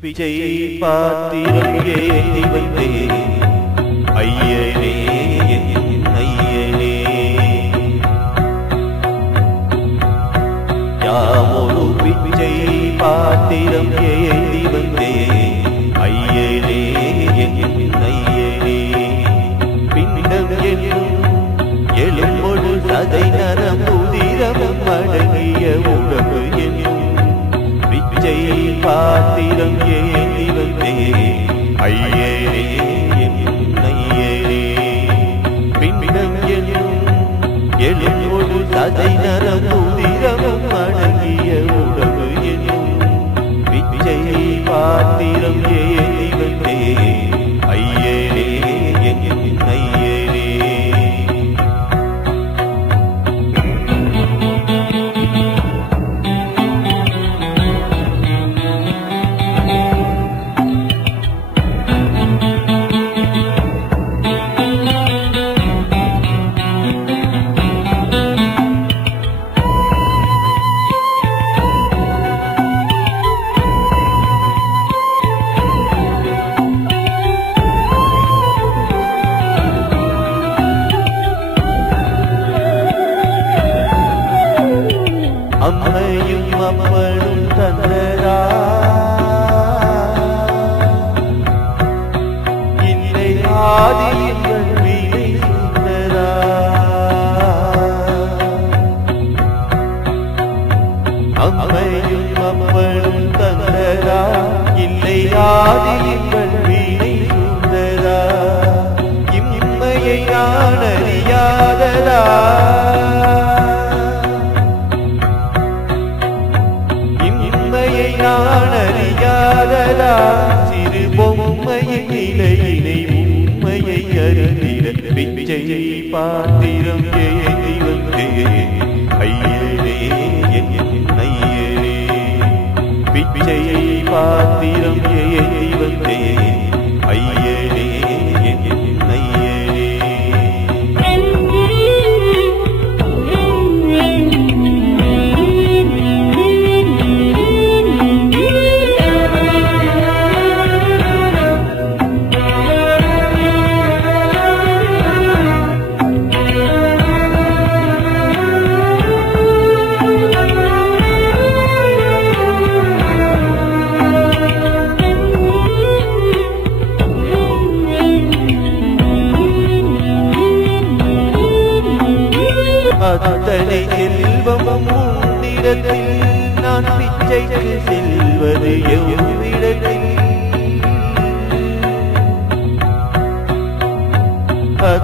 பிச்சை பாத்திரம் ஏந்தி வந்தேன் ஐயனே ஐயனே யாமொரு பிச்சை பாத்திரம் ஏந்தி வந்தேன் ஐயனே ஐயனே பிண்டம் என்னும் எலும்பொடு சதை நரம்புதிரமும் அடங்கிய உடம்பு என்னும் பிச்சை பாத்திரம் ஏந்தி வந்தேன் ஐயனே ஐயனே பிண்டம் என்னும் எலும்பொடு சதை நரம்புதிரமும் அடங்கிய உடம்பு என்னும் பிச்சை பாத்திரம் ஏந்தி வந்தேன் ஐயனே ஐயனே அம்மையும் அப்பனும் தந்தரா இல்லை ஆதியின் வீணை சுந்தரா அம்மையும் அப்பனும் தந்தரா இல்லை ஆதியின் வீணை சுந்தரா இம்மையை நான் அறியாததா நான் அறியாததா சிறு பொம்மையின் நிலையினை உண்மையை அறிந்திட பிச்சை பாத்திரம் ஏந்தி வந்தேன் ஐயனே ஐயனே பிச்சை பாத்திரம் ஏந்தி வந்தேன் ஐயனே ஐயனே அத்தனை செல்வமும் உன்னிடத்தில் நான் பிச்சைக்கு செல்வது எவ்விடத்தில்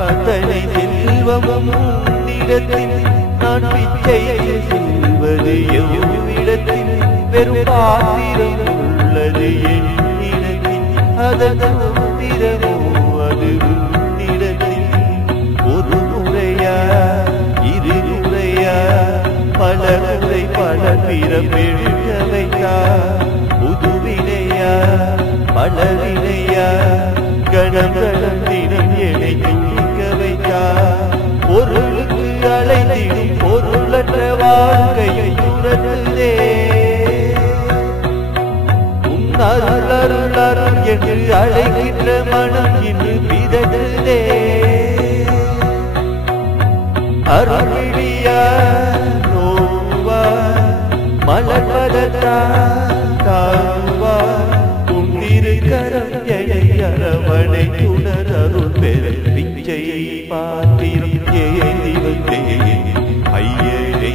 அத்தனை செல்வமும் உன்னிடத்தில் நான் பிச்சைக்கு செல்வது எவ்விடத்தில் வெறும் பாத்திரம் உள்ளது என்னிடத்தில் அதற்கு உத்திரமோ அது உன்னிடத்தில் ஒரு முறையா பல முறை பல பிறப்பெழுக்க வைத்தா புதுவினையா பலவினையா கணம் தினம் என்னை துணிக்க வைத்தா பொருளுக்கு அழைத்திடும் பொருளற்ற வாழ்க்கையை துரத்துதே உன் அருள் அருள் அருள் என்று அழைக்கின்ற மனம் இன்று பிதற்றுதே அருளியா நோவா மலர்வதா தாவா உன்னிருக்கரம் எனை அரவணை துணர் அருள் பெற பிச்சை பாத்திரம் ஏந்தி வந்தேன் ஐயனே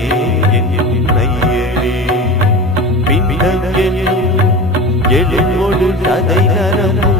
ஐயனே பிண்டம் என்னும் எலும்பொடு சதை நரம்பு